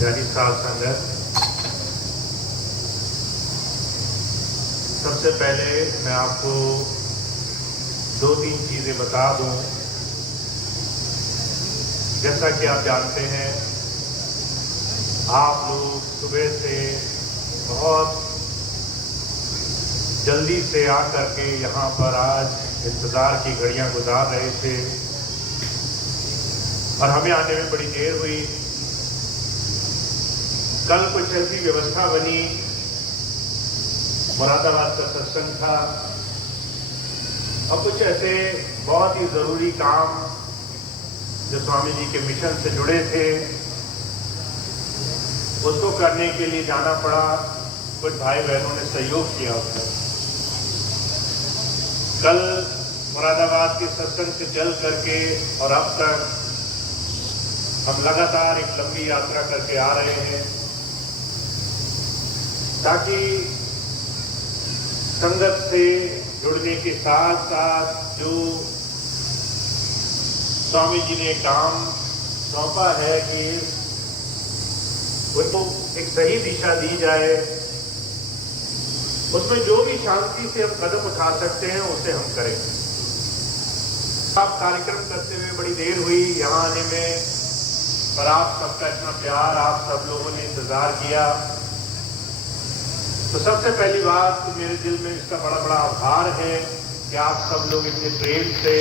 प्यारी साध संगत, सबसे पहले मैं आपको 2-3 चीजें बता दूं। जैसा कि आप जानते हैं, आप लोग सुबह से बहुत जल्दी से आकर के यहाँ पर आज इंतजार की घड़ियां गुजार रहे थे और हमें आने में बड़ी देर हुई। कल कुछ ऐसी व्यवस्था बनी, मुरादाबाद का सत्संग था और कुछ ऐसे बहुत ही जरूरी काम जो स्वामी जी के मिशन से जुड़े थे उसको करने के लिए जाना पड़ा। कुछ भाई बहनों ने सहयोग किया उसमें। कल मुरादाबाद के सत्संग से चल करके और अब तक हम लगातार एक लंबी यात्रा करके आ रहे हैं ताकि संगत से जुड़ने के साथ साथ जो स्वामी जी ने काम सौंपा है कि उनको एक सही दिशा दी जाए, उसमें जो भी शांति से हम कदम उठा सकते हैं उसे हम करें। आप कार्यक्रम करते हुए बड़ी देर हुई यहाँ आने में, पर आप सबका इतना प्यार, आप सब लोगों ने इंतजार किया। तो सबसे पहली बात तो मेरे दिल में इसका बड़ा बड़ा आभार है कि आप सब लोग इतने प्रेम से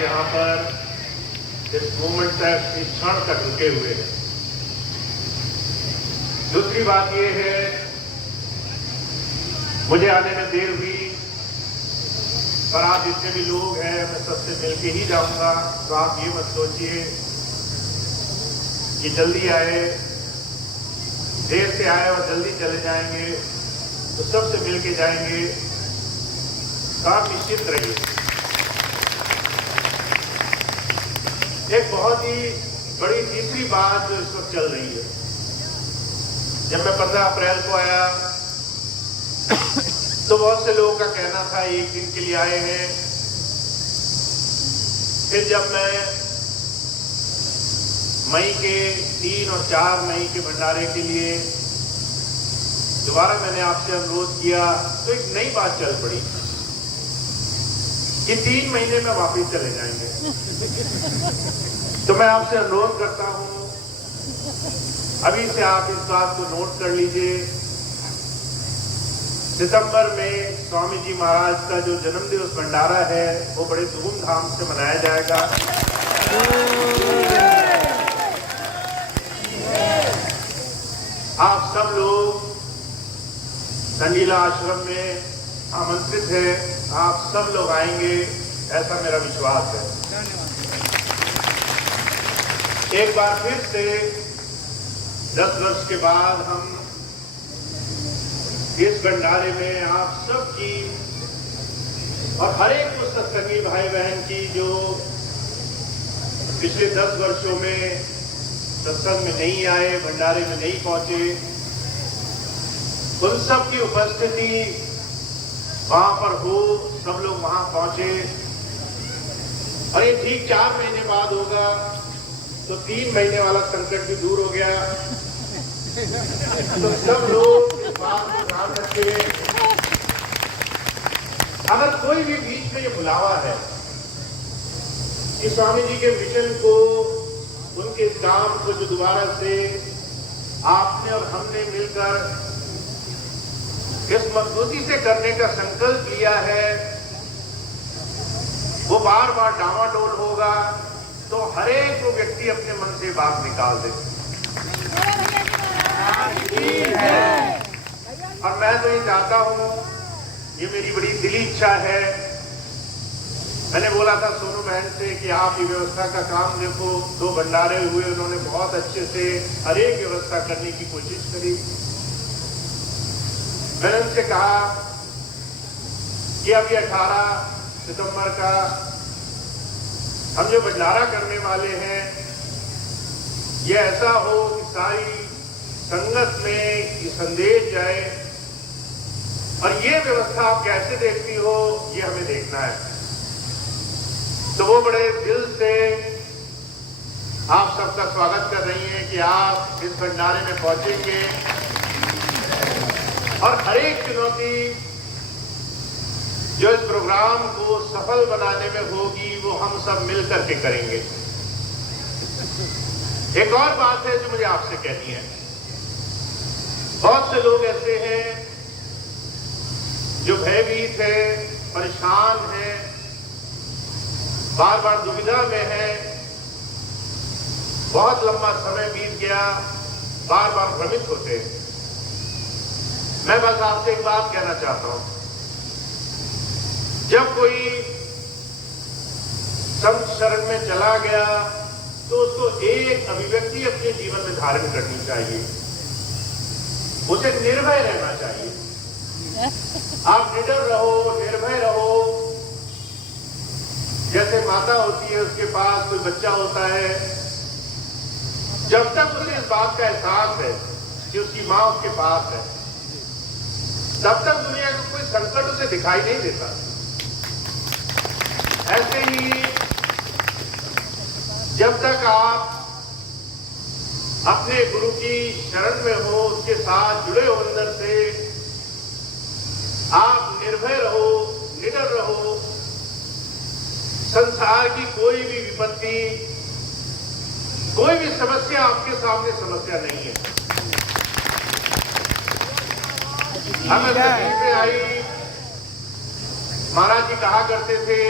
यहाँ पर इस मोमेंट तक, इस क्षण तक रुके हुए हैं। दूसरी बात यह है, मुझे आने में देर हुई पर आप जितने भी लोग हैं मैं सबसे मिलके ही जाऊंगा। तो आप ये मत सोचिए कि जल्दी आए, देर से आए और जल्दी चले जाएंगे, तो सबसे मिलके जाएंगे। तो आप निश्चित रहिए। एक बहुत ही बड़ी तीसरी बात जो इस वक्त चल रही है, जब मैं 15 अप्रैल को आया तो बहुत से लोगों का कहना था एक दिन के लिए आए हैं। फिर जब मैं मई के 3 और 4 मई के भंडारे के लिए दोबारा मैंने आपसे अनुरोध किया तो एक नई बात चल पड़ी कि 3 महीने में वापस चले जाएंगे। तो मैं आपसे अनुरोध करता हूं, अभी से आप इस बात को नोट कर लीजिए। सितंबर में स्वामी जी महाराज का जो जन्म दिवस भंडारा है वो बड़े धूमधाम से मनाया जाएगा। आप सब लोग संगीला आश्रम में आमंत्रित हैं, आप सब लोग आएंगे, ऐसा मेरा विश्वास है। एक बार फिर से 10 वर्ष के बाद हम इस भंडारे में आप सबकी और हर एक उस सत्संगी भाई बहन की जो पिछले 10 वर्षों में सत्संग में नहीं आए, भंडारे में नहीं पहुंचे, उन सब की उपस्थिति वहां पर हो, सब लोग वहां पहुंचे। और ये ठीक 4 महीने बाद होगा तो 3 महीने वाला संकट भी दूर हो गया। तो सब लोग इस बात को ध्यान रखें, अगर कोई भी बीच में ये बुलावा है कि स्वामी जी के मिशन को, उनके इस काम को जो दोबारा से आपने और हमने मिलकर इस मजबूती से करने का संकल्प लिया है, वो बार बार डामाडोल होगा, तो हर एक वो व्यक्ति अपने मन से बात निकाल दे। और मैं तो ये चाहता हूं, ये मेरी बड़ी दिली इच्छा है। मैंने बोला था सोनू बहन से कि आप ये व्यवस्था का काम देखो। 2 भंडारे हुए, उन्होंने बहुत अच्छे से हर एक व्यवस्था करने की कोशिश करी। मैंने उनसे कहा कि अभी 18 सितंबर का हम जो भंडारा करने वाले हैं, ये ऐसा हो कि सारी संगत में ये संदेश जाए, और ये व्यवस्था आप कैसे देखती हो ये हमें देखना है। तो वो बड़े दिल से आप सबका स्वागत कर रही हैं कि आप इस भंडारे में पहुंचेंगे और हर एक चुनौती जो इस प्रोग्राम को सफल बनाने में होगी वो हम सब मिलकर के करेंगे। एक और बात है जो मुझे आपसे कहनी है। बहुत से लोग ऐसे हैं जो भयभीत हैं, परेशान हैं, बार बार दुविधा में हैं, बहुत लंबा समय बीत गया, बार बार भ्रमित होते हैं। मैं बस आपसे एक बात कहना चाहता हूं, जब कोई संत शरण में चला गया तो उसको एक अभिव्यक्ति अपने जीवन में धारण करनी चाहिए, उसे निर्भय रहना चाहिए। आप निडर रहो, निर्भय रहो। जैसे माता होती है, उसके पास कोई बच्चा होता है, जब तक उसे इस बात का एहसास है कि उसकी मां उसके पास है, तब तक दुनिया का कोई संकट उसे दिखाई नहीं देता। ऐसे ही जब तक आप अपने गुरु की शरण में हो, उसके साथ जुड़े हो, अंदर से आप निर्भय रहो, निडर रहो। संसार की कोई भी विपत्ति, कोई भी समस्या आपके सामने समस्या नहीं है। हमें तकलीफें आई, महाराज जी कहा करते थे,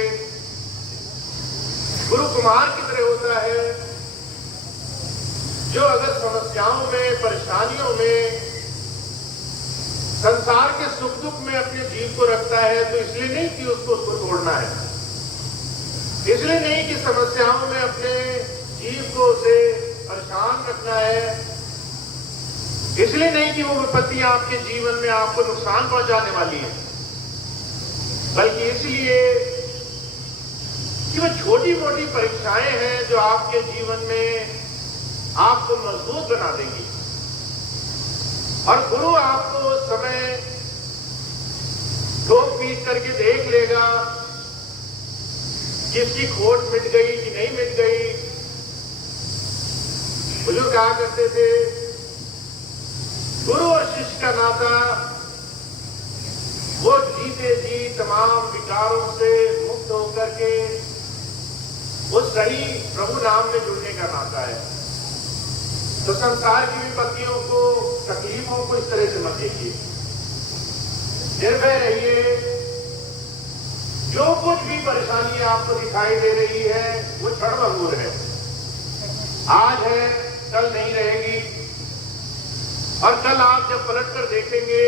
गुरु कुमार की तरह होता है जो अगर समस्याओं में, परेशानियों में, संसार के सुख दुख में अपने जीव को रखता है, तो इसलिए नहीं कि उसको तोड़ना है, इसलिए नहीं कि समस्याओं में अपने जीव को उसे परेशान रखना है, इसलिए नहीं कि वो विपत्तियां आपके जीवन में आपको नुकसान पहुंचाने वाली है, बल्कि इसलिए कि वो छोटी मोटी परीक्षाएं हैं जो आपके जीवन में आपको मजबूत बना देंगी। और गुरु आपको उस समय ठोक पीट करके देख लेगा कि इसकी खोट मिट गई कि नहीं मिट गई। बुजुर्ग कहा करते थे, गुरु और शिष्य का नाता वो जीते जी तमाम विकारों से मुक्त होकर के उस सही प्रभु नाम में जुड़ने का नाता है। तो संसार की विपत्तियों को, तकलीफों को इस तरह से मत देखिए, निर्भय रहिए। जो कुछ भी परेशानी आपको दिखाई दे रही है वो क्षणभंगुर है, आज है, कल नहीं रहेगी। और कल आप जब पलट कर देखेंगे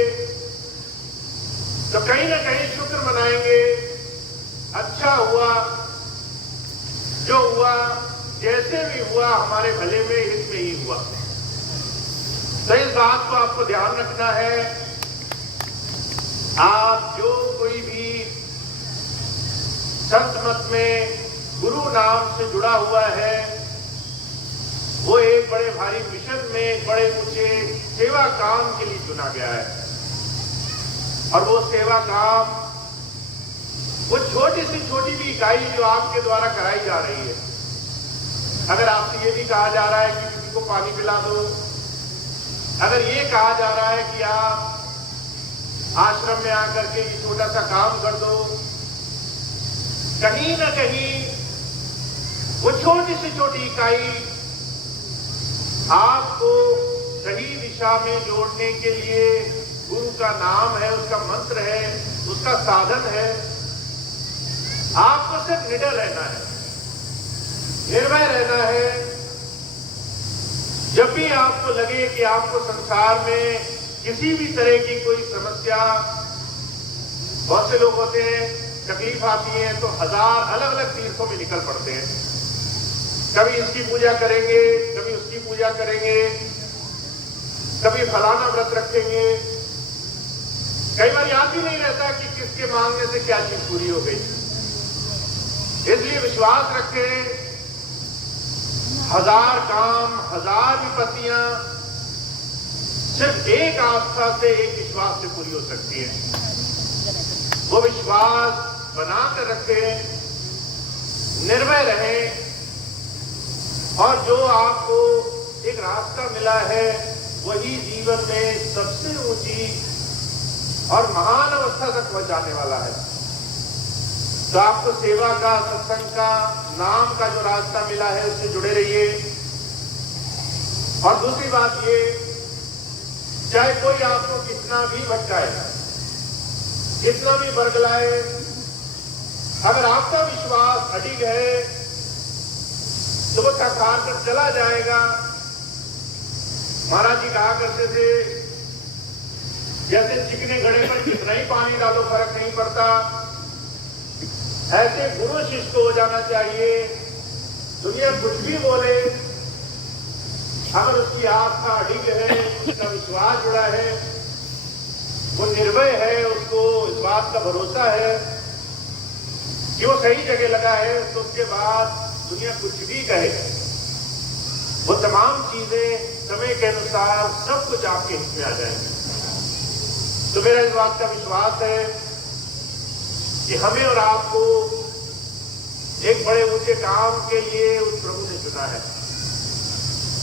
तो कहीं ना कहीं शुक्र मनाएंगे, अच्छा हुआ, जो हुआ, जैसे भी हुआ, हमारे भले में, हित में ही हुआ। तो इस बात को आपको ध्यान रखना है। आप जो कोई भी संत मत में गुरु नाम से जुड़ा हुआ है, वो एक बड़े भारी मिशन में, बड़े ऊंचे सेवा काम के लिए चुना गया है। और वो सेवा काम, वो छोटी से छोटी भी इकाई जो आपके द्वारा कराई जा रही है, अगर आपसे ये भी कहा जा रहा है कि किसी को पानी पिला दो, अगर ये कहा जा रहा है कि आप आश्रम में आकर के ये छोटा सा काम कर दो, कहीं ना कहीं वो छोटी से छोटी इकाई आपको सही दिशा में जोड़ने के लिए गुरु का नाम है, उसका मंत्र है, उसका साधन है। आपको सिर्फ निडर रहना है, निर्भय रहना है। जब भी आपको लगे कि आपको संसार में किसी भी तरह की कोई समस्या, बहुत से लोग होते हैं, तकलीफ आती है तो हजार अलग अलग तीर्थों में निकल पड़ते हैं। कभी इसकी पूजा करेंगे, कभी उसकी पूजा करेंगे, कभी फलाना व्रत रखेंगे। कई बार याद भी नहीं रहता कि किसके मांगने से क्या चीज पूरी हो गई। इसलिए विश्वास रखें, हजार काम, हजार विपत्तियां सिर्फ एक आस्था से, एक विश्वास से पूरी हो सकती है। वो विश्वास बनाकर रखें, निर्भय रहें और जो आपको एक रास्ता मिला है वही जीवन में सबसे ऊंची और महान अवस्था तक पहुंचाने वाला है। तो आपको सेवा का, सत्संग का, नाम का जो रास्ता मिला है उससे जुड़े रहिए। और दूसरी बात ये, चाहे कोई आपको कितना भी भटकाए, कितना भी बरगलाए, अगर आपका विश्वास अडिग है तो वो थकार कर चला जाएगा। महाराज जी कहा करते थे, जैसे चिकने घड़े पर कितना ही पानी डालो फर्क नहीं पड़ता, ऐसे गुरु शिष्य को हो जाना चाहिए। दुनिया कुछ भी बोले, अगर उसकी आस्था अडिग है, उसका विश्वास जुड़ा है, वो निर्भय है, उसको इस बात का भरोसा है कि वो सही जगह लगा है, तो उसके बाद दुनिया कुछ भी कहे, वो तमाम चीजें समय के अनुसार सब कुछ आपके हित में आ जाएंगे। तो मेरा इस बात का विश्वास है कि हमें और आपको एक बड़े ऊंचे काम के लिए उस प्रभु ने चुना है।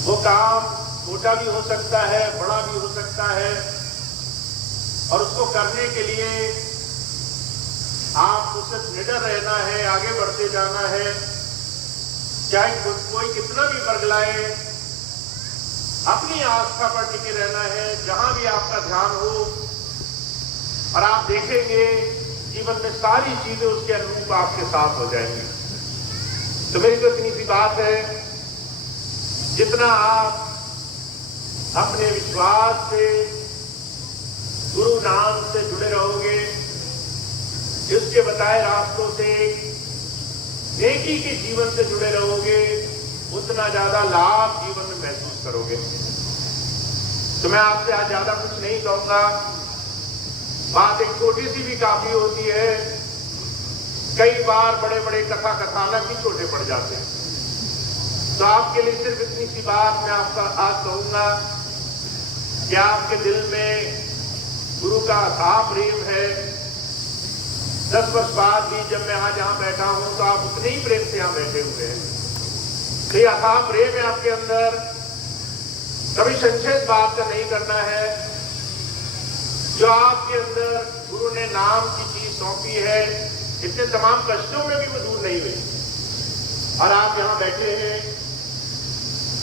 वो काम छोटा भी हो सकता है, बड़ा भी हो सकता है, और उसको करने के लिए आपको सिर्फ निडर रहना है, आगे बढ़ते जाना है। चाहे कोई कितना भी बरगलाए, अपनी आस्था पर टिके रहना है, जहां भी आपका ध्यान हो। और आप देखेंगे जीवन में सारी चीजें उसके अनुरूप आपके साथ हो जाएंगी। तो मेरी तो इतनी सी बात है, जितना आप अपने विश्वास से, गुरु नाम से जुड़े रहोगे, इसके बताए रास्तों से, नेकी के जीवन से जुड़े रहोगे, उतना ज्यादा लाभ जीवन में महसूस करोगे। तो मैं आपसे आज ज्यादा कुछ नहीं कहूंगा, बात एक छोटी सी भी काफी होती है। कई बार बड़े बड़े कथानक भी छोटे पड़ जाते हैं। तो आपके लिए सिर्फ इतनी सी बात मैं आपका आज कहूंगा कि आपके दिल में गुरु का अथाह प्रेम है। 10 वर्ष बाद भी जब मैं आज यहाँ बैठा हूं तो आप उतने ही प्रेम से यहाँ बैठे हुए हैं। तो ये अथाह प्रेम है आपके अंदर, कभी संशय इस बात का नहीं करना है। जो आपके अंदर गुरु ने नाम की चीज सौंपी है, इतने तमाम कष्टों में भी वो दूर नहीं हुई, और आप यहाँ बैठे हैं।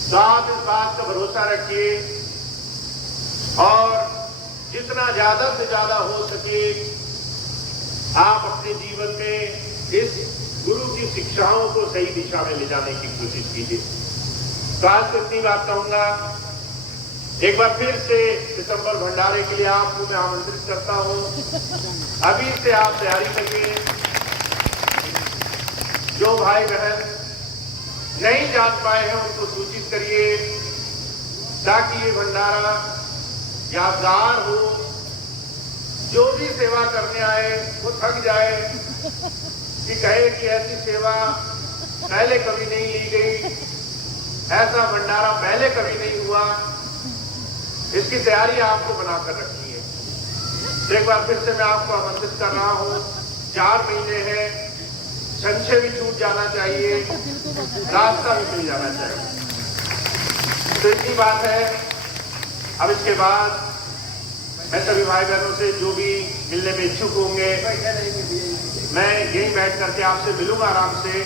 तो आप इस बात का भरोसा रखिए और जितना ज्यादा से ज्यादा हो सके आप अपने जीवन में इस गुरु की शिक्षाओं को सही दिशा में ले जाने की कोशिश कीजिए। तो आज तो इतनी बात कहूंगा। एक बार फिर से सितंबर भंडारे के लिए आपको मैं आमंत्रित करता हूं। अभी से आप तैयारी करिए। जो भाई बहन नहीं जान पाए हैं उनको सूचित करिए, ताकि ये भंडारा यादगार हो। जो भी सेवा करने आए वो थक जाए कि कहे कि ऐसी सेवा पहले कभी नहीं ली गई, ऐसा भंडारा पहले कभी नहीं हुआ। इसकी तैयारी आपको बनाकर रखनी है। तो एक बार फिर से मैं आपको आमंत्रित कर रहा हूं। 4 महीने हैं, संशय भी छूट जाना चाहिए, रास्ता भी मिल जाना चाहिए। तो इतनी बात है। अब इसके बाद मैं सभी भाई बहनों से जो भी मिलने में इच्छुक होंगे, मैं यहीं बैठ करके आपसे मिलूंगा आराम से।